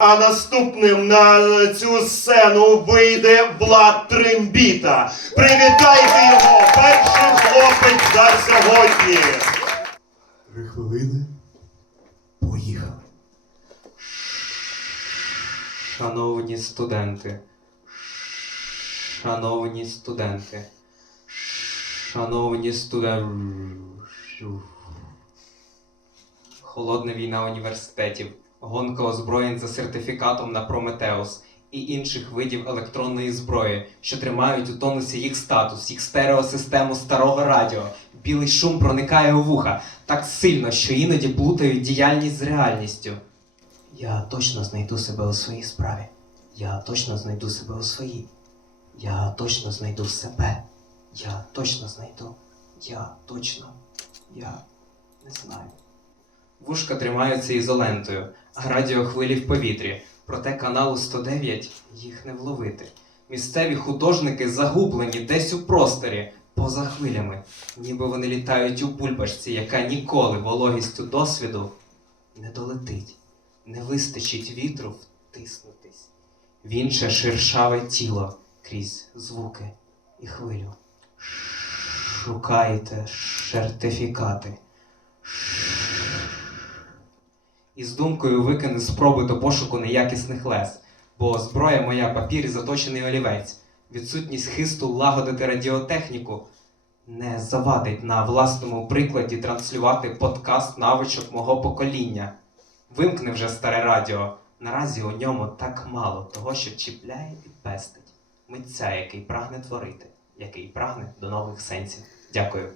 А наступним на цю сцену вийде Влад Трембіта. Привітайте його! Перший хлопець за сьогодні. Три хвилини. Поїхали. Шановні студенти, шановні студенти, шановні студенти. Холодна війна університетів, гонка озброєнь за сертифікатом на Прометеус і інших видів електронної зброї, що тримають у тонусі їх статус, їх стереосистему старого радіо. Білий шум проникає у вуха так сильно, що іноді плутають діяльність з реальністю. Я точно знайду себе у своїй справі. Я точно знайду себе у своїй. Я точно знайду себе. Я точно знайду. Я точно. Я не знаю. Вушка тримаються ізолентою, а радіохвилі в повітрі. Проте каналу 109 їх не вловити. Місцеві художники загублені десь у просторі, поза хвилями, ніби вони літають у бульбашці, яка ніколи вологістю досвіду не долетить не вистачить вітру втиснутись в інше шершаве тіло крізь звуки і хвилю. Шукайте сертифікати. І з думкою викине спроби до пошуку неякісних лез, бо зброя моя папір і заточений олівець. Відсутність хисту лагодити радіотехніку не завадить на власному прикладі транслювати подкаст навичок мого покоління. Вимкни вже старе радіо. Наразі у ньому так мало того, що чіпляє і пестить. Митця, який прагне творити, який прагне до нових сенсів. Дякую.